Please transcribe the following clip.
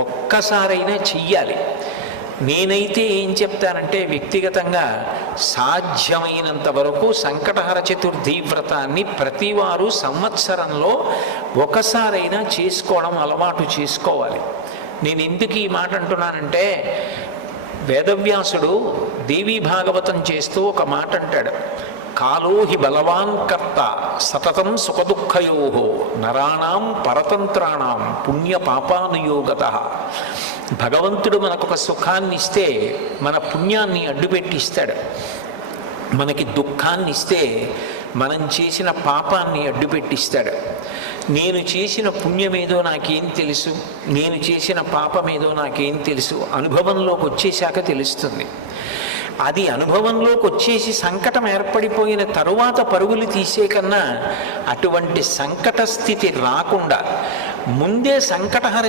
ఒక్కసారైనా చెయ్యాలి. నేనైతే ఏం చెప్తానంటే వ్యక్తిగతంగా సాధ్యమైనంత వరకు సంకటహర చతుర్థి వ్రతాన్ని ప్రతివారు సంవత్సరంలో ఒకసారైనా చేసుకోవడం అలవాటు చేసుకోవాలి. నేను ఎందుకు ఈ మాట అంటున్నానంటే, వేదవ్యాసుడు దేవీ భాగవతం చేస్తూ ఒక మాట అంటాడు, కాలో హి బలవాన్ కర్త సతతం సుఖదుఃఖయో నరాణం పరతంత్రాణం పుణ్య పాపానుయోగత. భగవంతుడు మనకొక సుఖాన్ని ఇస్తే మన పుణ్యాన్ని అడ్డుపెట్టిస్తాడు, మనకి దుఃఖాన్ని ఇస్తే మనం చేసిన పాపాన్ని అడ్డుపెట్టిస్తాడు. నేను చేసిన పుణ్యమేదో నాకేం తెలుసు, నేను చేసిన పాపమేదో నాకేం తెలుసు, అనుభవంలోకి వచ్చేశాక తెలుస్తుంది. అది అనుభవంలోకి వచ్చేసి సంకటం ఏర్పడిపోయిన తరువాత పరుగులు తీసే కన్నా అటువంటి సంకట స్థితి రాకుండా ముందే సంకటహర